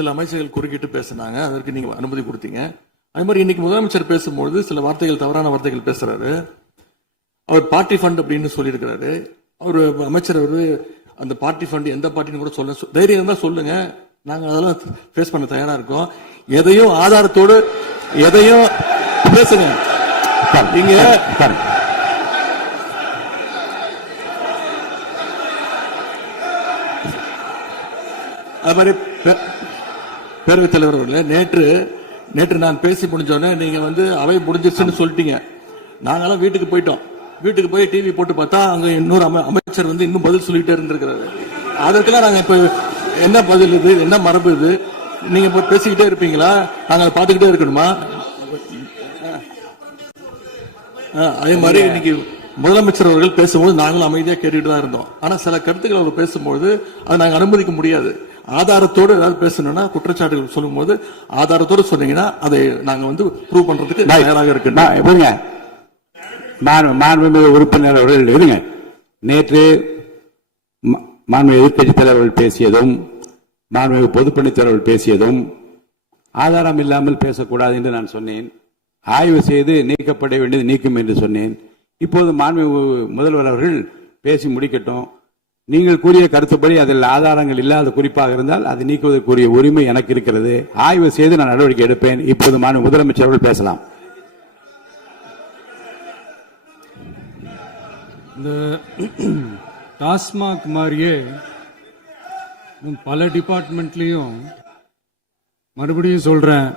சில அமைச்சர்கள் குறுக்கிட்டு பேசினாங்க, அதற்கு நீங்க அனுமதி கொடுத்தீங்க. அதே மாதிரி இன்னைக்கு முதலமைச்சர் பேசும்பொழுது சில வார்த்தைகள், தவறான வார்த்தைகள் பேசுறாரு. அவர் பார்ட்டி ஃபண்ட் அப்படின்னு சொல்லியிருக்கிறாரு. அவர் அமைச்சர் அந்த பார்ட்டி ஃபண்ட் எந்த பார்ட்டின்னு கூட சொல்ல தைரியம் இருந்தா சொல்லுங்க, நாங்க அதெல்லாம் ஃபேஸ் பண்ண தயாரா இருக்கோம். எதையும் ஆதாரத்தோடு எதையும் பேசுங்க. நீங்க அது மாதிரி பேரவைத் தலைவர் அவர்களே, நேற்று நான் பேசி முடிஞ்சோடனே நீங்க அவை முடிஞ்சிருச்சுன்னு சொல்லிட்டீங்க. நாங்கெல்லாம் வீட்டுக்கு போயிட்டோம். வீட்டுக்கு போய் டிவி போட்டு பார்த்தா அங்க இன்னொரு அமைச்சர் இன்னும் பதில் சொல்லிட்டே இருந்திருக்கிறாரு. அதற்கெல்லாம் நாங்க இப்ப என்ன பதில் இது, என்ன மரபு இது? நீங்க இப்ப பேசிக்கிட்டே இருப்பீங்களா? நாங்க அதை பார்த்துக்கிட்டே இருக்கணுமா? அதே மாதிரி இன்னைக்கு முதலமைச்சர் அவர்கள் பேசும்போது நாங்களும் அமைதியா கேட்டுட்டு தான் இருந்தோம். ஆனா சில கருத்துக்கள் அவர் பேசும்போது அதை நாங்க அனுமதிக்க முடியாது. ஆதாரத்தோடு ஏதாவது பேசணும்னா, குற்றச்சாட்டுகள் சொல்லும் போது ஆதாரத்தோடு சொன்னீங்கன்னா அதை நாங்க ப்ரூவ் பண்றதுக்கு தயாராக இருக்கு. மாண்புமிகு உறுப்பினர் அவர்கள் இருங்க. நேற்று மாண்புமிகு எதிர்க்கட்சி தலைவர்கள் பேசியதும், மாண்புமிகு பொதுப்பணித் தலைவர்கள் பேசியதும் ஆதாரம் இல்லாமல் பேசக்கூடாது என்று நான் சொன்னேன். ஆய்வு செய்து நீக்கப்பட வேண்டியது நீக்கும் என்று சொன்னேன். இப்போது மாண்புமிகு முதல்வர் அவர்கள் பேசி முடிக்கட்டும். நீங்கள் கூறிய கருத்துப்படி அதில் ஆதாரங்கள் இல்லாத குறிப்பாக இருந்தால் அதை நீக்குவதற்குரிய உரிமை எனக்கு இருக்கிறது. ஆய்வு செய்து நான் நடவடிக்கை எடுப்பேன். இப்போது மாண்புமிகு முதலமைச்சர் அவர்கள் பேசலாம். இந்த டாஸ்மாக் மாதிரியே பல டிபார்ட்மெண்ட்லயும், மறுபடியும் சொல்றேன்,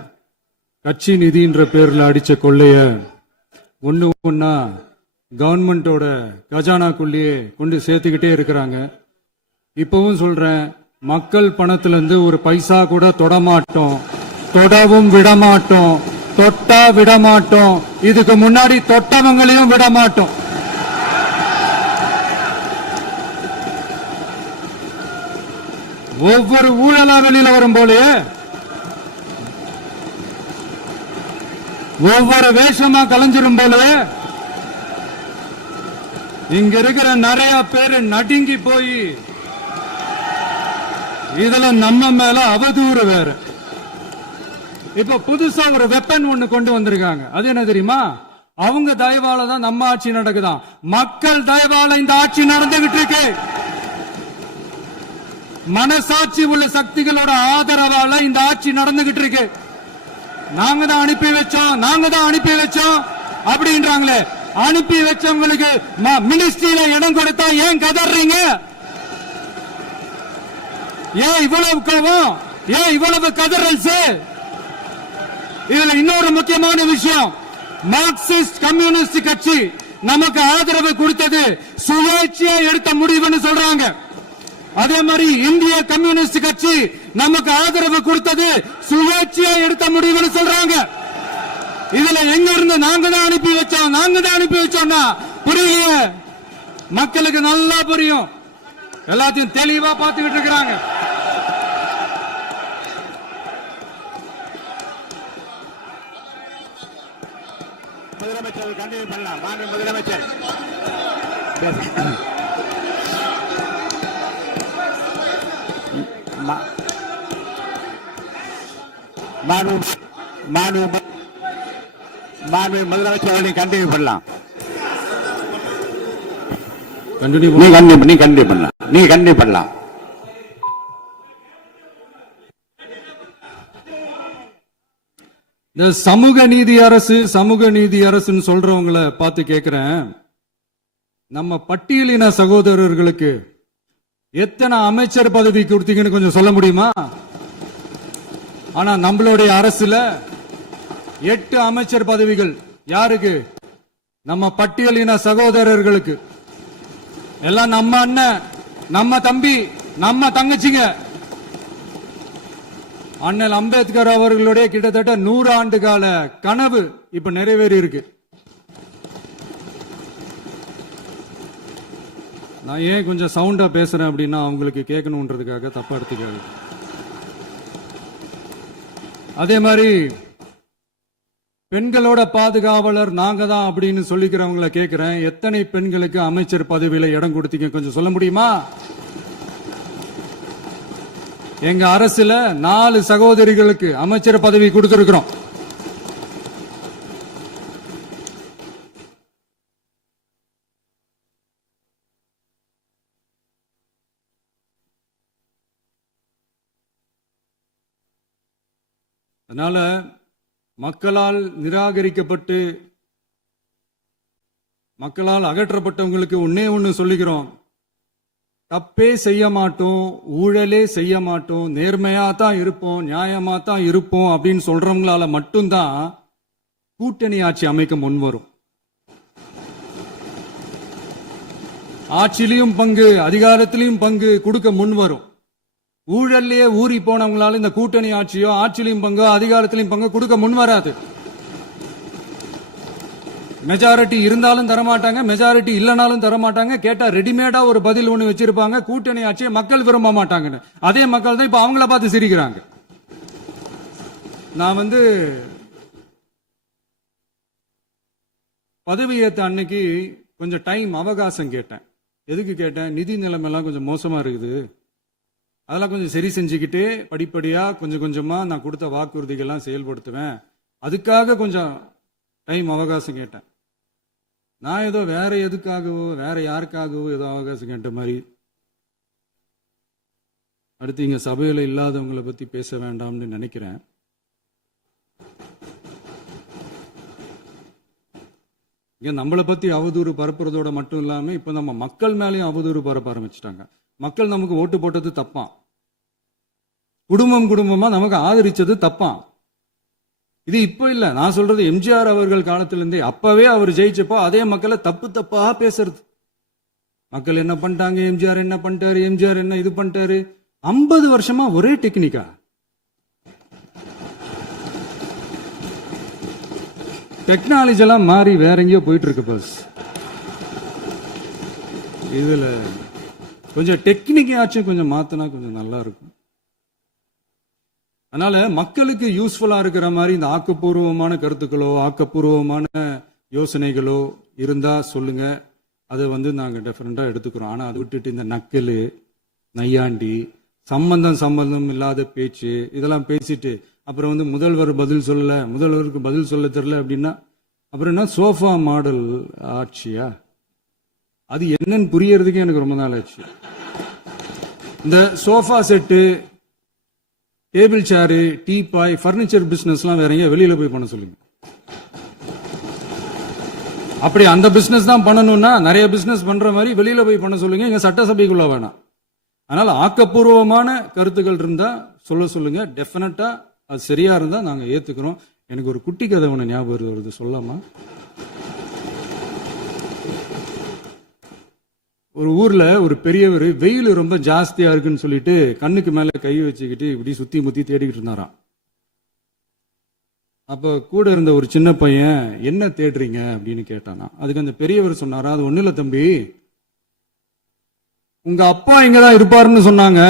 கட்சி நிதின்ற பேர்ல அடிச்ச கொள்ளைய ஒன்னா கவர்மெண்டோட கஜானாக்குள்ளேயே கொண்டு சேர்த்துக்கிட்டே இருக்கிறாங்க. இப்பவும் சொல்றேன், மக்கள் பணத்துல இருந்து ஒரு பைசா கூட தொடமாட்டோம், தொடவும் விடமாட்டோம், தொட்டா விடமாட்டோம், இதுக்கு முன்னாடி தொட்டவங்களையும் விடமாட்டோம். ஒவ்வொரு ஊழலா வெளியில வரும் போலயே, ஒவ்வொரு வேஷமா கலைஞ்சிரும் போலயே இங்க இருக்கிற நிறைய பேரு நடுங்கி போய் இதுல நம்ம மேல அவதூறு வேற. இப்ப புதுசா ஒரு வெப்பன் ஒண்ணு கொண்டு வந்திருக்காங்க. அது என்ன தெரியுமா? அவங்க தயவால தான் நம்ம ஆட்சி நடக்குதான். மக்கள் தயவால இந்த ஆட்சி நடந்துகிட்டு இருக்கு. மனசாட்சி உள்ள சக்திகளோட ஆதரவால இந்த ஆட்சி நடந்துகிட்டு இருக்கு. நாங்க தான் அனுப்பி வச்சோம் அப்படின்றாங்களே. அனுப்பி வச்சவங்களுக்கு மினிஸ்ட்ரியில இடம் கொடுத்தா ஏன் கதறீங்க? ஏன் இவ்வளவு கோவம்? ஏன் இவ்வளவு கதறல்? இதுல இன்னொரு முக்கியமான விஷயம், மார்க்சிஸ்ட் கம்யூனிஸ்ட் கட்சி நமக்கு ஆதரவு கொடுத்தது சுயேட்சையா எடுத்த முடிவுன்னு சொல்றாங்க. அதே மாதிரி இந்திய கம்யூனிஸ்ட் கட்சி நமக்கு ஆதரவு கொடுத்தது சுயேட்சையா எடுத்த முடிவுன்னு சொல்றாங்க. இதுல எங்க இருந்து நாங்க தான் அனுப்பி வச்சோம்னா புரியலையே. மக்களுக்கு நல்லா புரியும், எல்லாத்தையும் தெளிவா பார்த்துக்கிட்டு இருக்கிறாங்க. முதலமைச்சர் கண்டினியூ பண்ணலாம். மாண்பு முதலமைச்சர் முதலமைச்சர் கண்டினியூ பண்ணலாம். நீ கண்டினியூ பண்ணலாம். இந்த சமூக நீதி அரசுன்னு சொல்றவங்களை பார்த்து கேட்கிறேன், நம்ம பட்டியலின சகோதரர்களுக்கு எத்தனை அமைச்சர் பதவி கொடுத்தீங்கன்னு கொஞ்சம் சொல்ல முடியுமா? ஆனா நம்மளுடைய அரசுல 8 அமைச்சர் பதவிகள் யாருக்கு? நம்ம பட்டியலின சகோதரர்களுக்கு. எல்லாம் நம்ம அண்ணன், நம்ம தம்பி, நம்ம தங்கச்சிங்க. அண்ணல் அம்பேத்கர் அவர்களுடைய கிட்டத்தட்ட 100 ஆண்டு கால கனவு இப்ப நிறைவேறி இருக்கு. நான் ஏன் கொஞ்சம் சவுண்டா பேசுறேன் அப்படின்னா அவங்களுக்கு கேட்கணுன்றதுக்காக, தப்பா எடுத்துக்காது. அதே மாதிரி பெண்களோட பாதுகாவலர் நாங்க தான் அப்படின்னு சொல்லிக்கிறவங்களை கேட்கிறேன், எத்தனை பெண்களுக்கு அமைச்சர் பதவியில இடம் கொடுத்தீங்க கொஞ்சம் சொல்ல முடியுமா? எங்க அரசுல 4 சகோதரிகளுக்கு அமைச்சர் பதவி கொடுத்திருக்கிறோம். அதனால மக்களால் நிராகரிக்கப்பட்டு மக்களால் அகற்றப்பட்டவங்களுக்கு ஒன்னே ஒன்னு சொல்லிக்கிறோம், தப்பே செய்ய மாட்டோம், ஊழலே செய்ய மாட்டோம், நேர்மையா தான் இருப்போம், நியாயமா தான் இருப்போம் அப்படின்னு சொல்றவங்களால மட்டும்தான் கூட்டணி ஆட்சி அமைக்க முன்வரும். ஆட்சியிலையும் பங்கு, அதிகாரத்திலையும் பங்கு கொடுக்க முன்வரும். ஊழல்லையே ஊறி போனவங்களால இந்த கூட்டணி ஆட்சியோ ஆட்சியிலையும் பங்கு அதிகாரத்திலையும் பங்கு கொடுக்க முன்வராது. மெஜாரிட்டி இருந்தாலும் தரமாட்டாங்க, மெஜாரிட்டி இல்லைனாலும் தரமாட்டாங்க. கேட்டா ரெடிமேடா ஒரு பதில் ஒண்ணு வச்சிருப்பாங்க, கூட்டணி ஆட்சியை மக்கள் விரும்ப மாட்டாங்கன்னு. அதே மக்கள் தான் இப்ப அவங்கள பார்த்து சிரிக்கிறாங்க. நான் பதவி ஏத்த அன்னைக்கு கொஞ்சம் டைம் அவகாசம் கேட்டேன். எதுக்கு கேட்டேன்? நிதி நிலைமைலாம் கொஞ்சம் மோசமா இருக்குது, அதெல்லாம் கொஞ்சம் சரி செஞ்சுக்கிட்டே படிப்படியா கொஞ்சம் கொஞ்சமா நான் கொடுத்த வாக்குறுதிகள்லாம் செயல்படுத்துவேன், அதுக்காக கொஞ்சம் டைம் அவகாசம் கேட்டேன். நான் ஏதோ வேற எதுக்காகவோ வேற யாருக்காகவோ ஏதோ அவகாசம் கேட்ட மாதிரி. அடுத்து இங்க சபையில இல்லாதவங்களை பத்தி பேச வேண்டாம்னு நினைக்கிறேன். இங்க நம்மளை பத்தி அவதூறு பரப்புறதோட மட்டும் இல்லாம இப்ப நம்ம மக்கள் மேலேயும் அவதூறு பரப்ப ஆரம்பிச்சிட்டாங்க. மக்கள் நமக்கு ஓட்டு போட்டது தப்பான், குடும்பம் குடும்பமா நமக்கு ஆதரிச்சது தப்பான். இது இப்ப இல்ல, நான் சொல்றது எம்ஜிஆர் அவர்கள் காலத்திலிருந்தே. அப்பவே அவர் ஜெயிச்சப்போ அதே மக்களை தப்பு தப்பா பேசுறது. மக்கள் என்ன பண்ணிட்டாங்க, எம்ஜிஆர் என்ன பண்ணிட்டாரு, எம்ஜிஆர் என்ன இது பண்ணிட்டாரு. 50 வருஷமா ஒரே டெக்னிக்கா. டெக்னாலஜி எல்லாம் மாறி வேற எங்கேயோ போயிட்டு இருக்கு பஸ். இதுல கொஞ்சம் டெக்னிக்காச்சும் கொஞ்சம் மாத்தினா கொஞ்சம் நல்லா இருக்கும். அதனால மக்களுக்கு யூஸ்ஃபுல்லா இருக்கிற மாதிரி இந்த ஆக்கப்பூர்வமான கருத்துக்களோ ஆக்கப்பூர்வமான யோசனைகளோ இருந்தா சொல்லுங்க, அதை நாங்க டெஃபரெண்டா எடுத்துக்கிறோம். ஆனா அதை விட்டுட்டு இந்த நக்கலு நையாண்டி சம்பந்தம் இல்லாத பேச்சு இதெல்லாம் பேசிட்டு அப்புறம் முதல்வர் பதில் சொல்லல, முதல்வருக்கு பதில் சொல்ல தெரியல அப்படின்னா அப்புறம் என்ன சோஃபா மாடல் ஆட்சியா? அது என்னன்னு புரியறதுக்கே எனக்கு ரொம்ப நாள் ஆச்சு. இந்த sofa set, table chair, teapoy, furniture பிசினஸ்லாம் வேற எங்க வெளியில போய் பண்ண சொல்லுங்க. அப்படி அந்த பிசினஸ் தான் பண்ணணும்னா நிறைய பிசினஸ் பண்ற மாதிரி வெளியில போய் பண்ண சொல்லுங்க, இங்க சட்டசபைக்குள்ள வேணாம். அதனால ஆக்கப்பூர்வமான கருத்துக்கள் இருந்தா சொல்லுங்க, டெஃபினட்டா அது சரியா இருந்தா நாங்க ஏத்துக்கிறோம். எனக்கு ஒரு குட்டி கதை ஒண்ணு ஞாபகம் வருது, சொல்லாமா? ஒரு ஊர்ல ஒரு பெரியவர் வெயில் ரொம்ப ஜாஸ்தியா இருக்குன்னு சொல்லிட்டு கண்ணுக்கு மேல கை வச்சுக்கிட்டு இப்படி சுத்தி முத்தி தேடிக்கிட்டு இருந்தாராம். அப்ப கூட இருந்த ஒரு சின்ன பையன் என்ன தேடுறீங்க அப்படின்னு கேட்டானா. அதுக்கு அந்த பெரியவர் சொன்னாரா, அது ஒண்ணு இல்ல தம்பி, உங்க அப்பா இங்கதான் இருப்பாருன்னு சொன்னாங்க,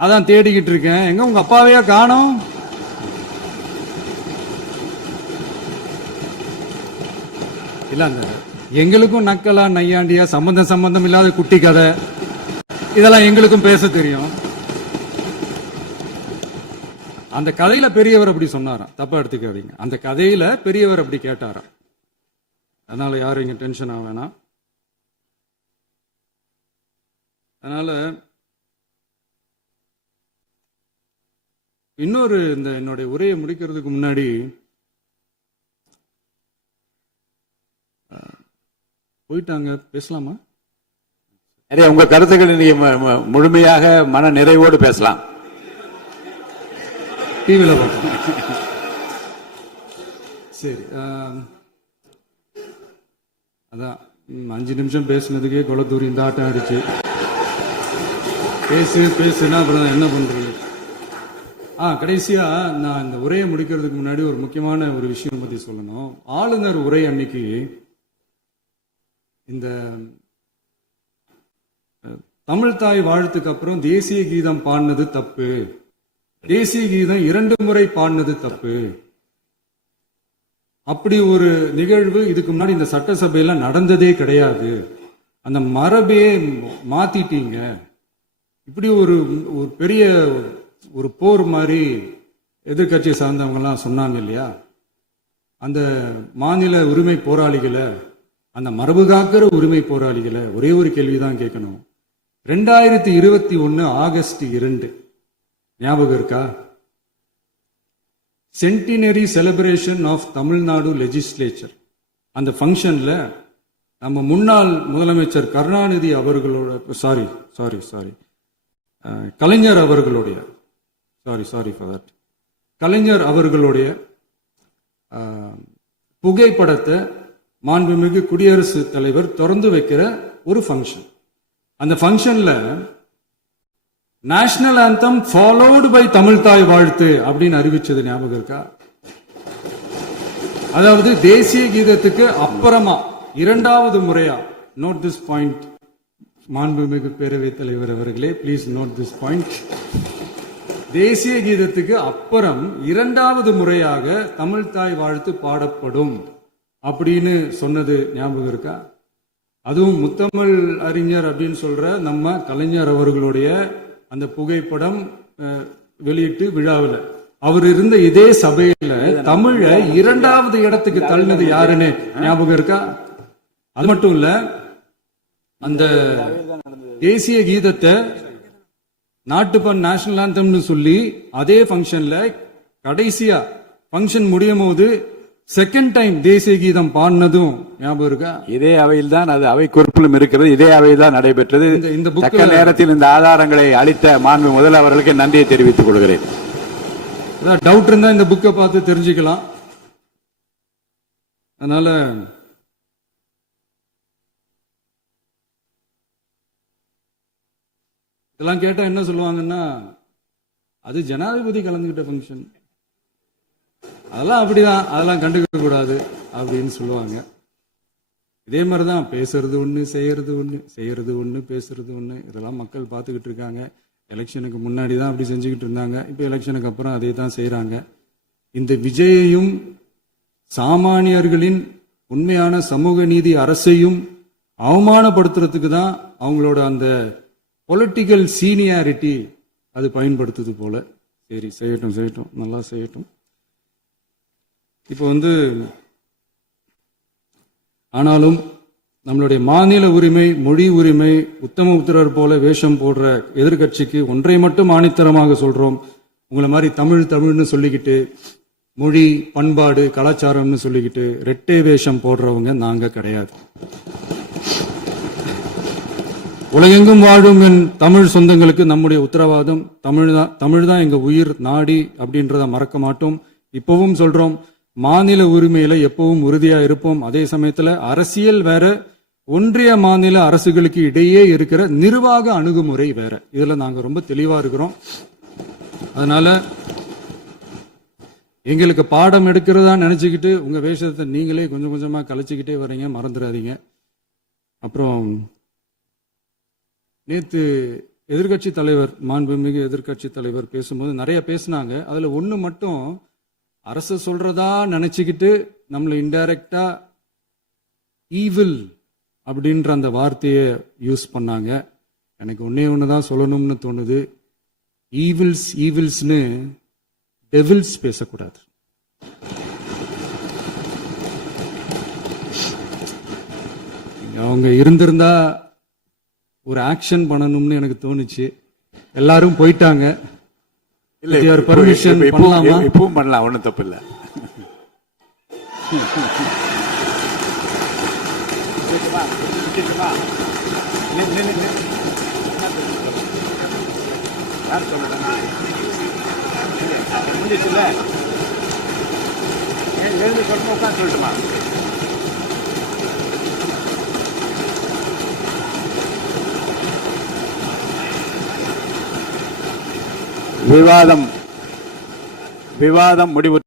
அதான் தேடிக்கிட்டு இருக்கேன். எங்க உங்க அப்பாவையா காணோம்? இல்ல அந்த எங்களுக்கும் நக்கலா நையாண்டியா சம்பந்தம் இல்லாத குட்டி கதை இதெல்லாம் எங்களுக்கும் பேச தெரியும். அந்த கதையில பெரியவர் அப்படி சொன்னாராம், தப்பா எடுத்துக்காதீங்க. அந்த கதையில பெரியவர் அப்படி கேட்டாராம். அதனால யாரும் இங்க டென்ஷன் ஆக வேணாம். அதனால இன்னொரு இந்த என்னுடைய உரையை முடிக்கிறதுக்கு முன்னாடி போயிட்டாங்க, பேசலாமா? நிறைய உங்க கருத்துக்களை நீங்க முழுமையாக மன நிறைவோடு பேசலாம். டிவில பார்க்கலாம். சரி, அதான் 5 நிமிஷம் பேசுனதுக்கே கொலத்தூரி இந்த ஆட்டம் ஆயிடுச்சு. பேசுனா அப்புறம் என்ன பண்றது? கடைசியா நான் இந்த உரையை முடிக்கிறதுக்கு முன்னாடி ஒரு முக்கியமான ஒரு விஷயம் பத்தி சொல்லணும். ஆளுநர் உரை அன்னைக்கு இந்த தமிழ் தாய் வாழ்த்துக்கு அப்புறம் தேசிய கீதம் பாடினது தப்பு, தேசிய கீதம் 2 முறை பாடினது தப்பு, அப்படி ஒரு நிகழ்வு இதுக்கு முன்னாடி இந்த சட்டசபையில நடந்ததே கிடையாது, அந்த மரபே மாத்திட்டீங்க இப்படி ஒரு ஒரு பெரிய ஒரு போர் மாதிரி எதிர்க்கட்சியை சார்ந்தவங்க எல்லாம் சொன்னாங்க இல்லையா, அந்த மாநில உரிமை போராளிகளை, அந்த மரபு காக்கிற உரிமை போராளிகளை ஒரே ஒரு கேள்விதான் கேட்கணும். 2021 ஆகஸ்ட் 2 ஞாபகம் இருக்கா? Centenary celebration of Tamil Nadu legislature. அந்த ஃபங்க்ஷன்ல நம்ம முன்னாள் முதலமைச்சர் கருணாநிதி அவர்களோட கலைஞர் அவர்களுடைய கலைஞர் அவர்களுடைய புகைப்படத்தை மாண்புமிகு குடியரசுத் தலைவர் திறந்து வைக்கிற ஒரு ஃபங்க்ஷன். அந்த ஃபங்க்ஷன்ல national anthem followed by Tamil Thai Vazhthu அப்படின்னு அறிவிச்சது ஞாபகம் இருக்கா? அதாவது தேசிய கீதத்துக்கு அப்புறமா இரண்டாவது முறையா, நோட் திஸ் பாயிண்ட் மாண்புமிகு பேரவைத் தலைவர் அவர்களே, பிளீஸ் நோட் திஸ் பாயிண்ட். தேசிய கீதத்துக்கு அப்புறம் இரண்டாவது முறையாக தமிழ் தாய் வாழ்த்து பாடப்படும் அப்படின்னு சொன்னது ஞாபகம் இருக்கா? அதுவும் முத்தமிழ் அறிஞர் அப்படின்னு சொல்ற நம்ம கலைஞர் அவர்களுடைய அந்த புகைப்படம் வெளியிட்டு விழாவில் அவர் இருந்த இதே சபையில தமிழ இரண்டாவது இடத்துக்கு தள்ளினது யாருன்னு ஞாபகம் இருக்கா? அது மட்டும் இல்ல, அந்த தேசிய கீதத்தை நாட்டுப்பண் நேஷனல் ஆந்தம்னு சொல்லி அதே ஃபங்க்ஷன்ல கடைசியா ஃபங்க்ஷன் முடியும் போது செகண்ட் டைம் தேசிய கீதம் பாடினதும் ஞாபகம் இருக்கா? இதே அவையில் தான், அது அவை குறிப்பிலும் இருக்கிறது, இதே அவையில் தான் நடைபெற்றது. இந்த தக்க நேரத்தில் இந்த ஆதாரங்களை அளித்த மாண்பு முதல்வர்களுக்கு நன்றியை தெரிவித்துக் கொள்கிறேன். டவுட் இருந்தா இந்த புக்கை பார்த்து தெரிஞ்சுக்கலாம். அதனால இதெல்லாம் கேட்டா என்ன சொல்லுவாங்கன்னா, அது ஜனாதிபதி கலந்துகிட்ட ஃபங்க்ஷன், அதெல்லாம் அப்படிதான், அதெல்லாம் கண்டுக்க கூடாது அப்படின்னு சொல்லுவாங்க. இதே மாதிரிதான் பேசுறது ஒண்ணு, செய்யறது ஒண்ணு, செய்யறது ஒண்ணு, பேசுறது ஒண்ணு. இதெல்லாம் மக்கள் பார்த்துக்கிட்டு இருக்காங்க. எலெக்ஷனுக்கு முன்னாடி தான் அப்படி செஞ்சுக்கிட்டு இருந்தாங்க, இப்ப எலெக்ஷனுக்கு அப்புறம் அதே தான் செய்யறாங்க. இந்த விஜயையும் சாமானியர்களின் உண்மையான சமூக நீதி அரசையும் அவமானப்படுத்துறதுக்கு தான் அவங்களோட அந்த பொலிட்டிக்கல் சீனியாரிட்டி அது பயன்படுத்துது போல. சரி, செய்யட்டும் செய்யட்டும், நல்லா செய்யட்டும். இப்போ ஆனாலும் நம்மளுடைய மாநில உரிமை, மொழி உரிமை, உத்தம உத்தரர் போல வேஷம் போடுற எதிர்கட்சிக்கு ஒன்றை மட்டும் ஆணித்தரமாக சொல்றோம். உங்களை மாதிரி தமிழ்னு சொல்லிக்கிட்டு, மொழி, பண்பாடு, கலாச்சாரம்னு சொல்லிக்கிட்டு ரெட்டை வேஷம் போடுறவங்க நாங்க கிடையாது. உலகெங்கும் வாழும் என் தமிழ் சொந்தங்களுக்கு நம்முடைய உத்தரவாதம் தமிழ் தான் எங்க உயிர் நாடி அப்படின்றத மறக்க மாட்டோம். இப்பவும் சொல்றோம், மாநில உரிமையில எப்பவும் உறுதியா இருப்போம். அதே சமயத்துல அரசியல் வேற, ஒன்றிய மாநில அரசுகளுக்கு இடையே இருக்கிற நிர்வாக அணுகுமுறை வேற. இதுல நாங்க ரொம்ப தெளிவா இருக்கிறோம். அதனால எங்களுக்கு பாடம் எடுக்கிறதா நினைச்சுக்கிட்டு உங்க வேஷத்தை நீங்களே கொஞ்சம் கொஞ்சமா கலைச்சுக்கிட்டே வர்றீங்க, மறந்துடாதீங்க. அப்புறம் நேத்து எதிர்கட்சி தலைவர், மாண்புமிகு எதிர்கட்சி தலைவர் பேசும்போது நிறைய பேசினாங்க. அதுல ஒண்ணு மட்டும் அரசு சொல்றதா நினைச்சுக்கிட்டு நம்மளை இன்டைரக்டா ஈவில் அப்படின்ற அந்த வார்த்தையை யூஸ் பண்ணாங்க. எனக்கு ஒன்னே ஒண்ணுதான் சொல்லணும்னு தோணுது, ஈவில்ஸ்னு டெவில்ஸ் பேசக்கூடாது. அவங்க இருந்திருந்தா ஒரு ஆக்ஷன் பண்ணணும்னு எனக்கு தோணுச்சு. எல்லாரும் போயிட்டாங்க. பர்மிஷன் பண்ணலாமா? இப்பவும் பண்ணலாம், ஒன்றும் தப்பு இல்லை. எழுந்து சொல்லுமா, உட்காந்து சொல்லட்டுமா? விவாதம் முடிவு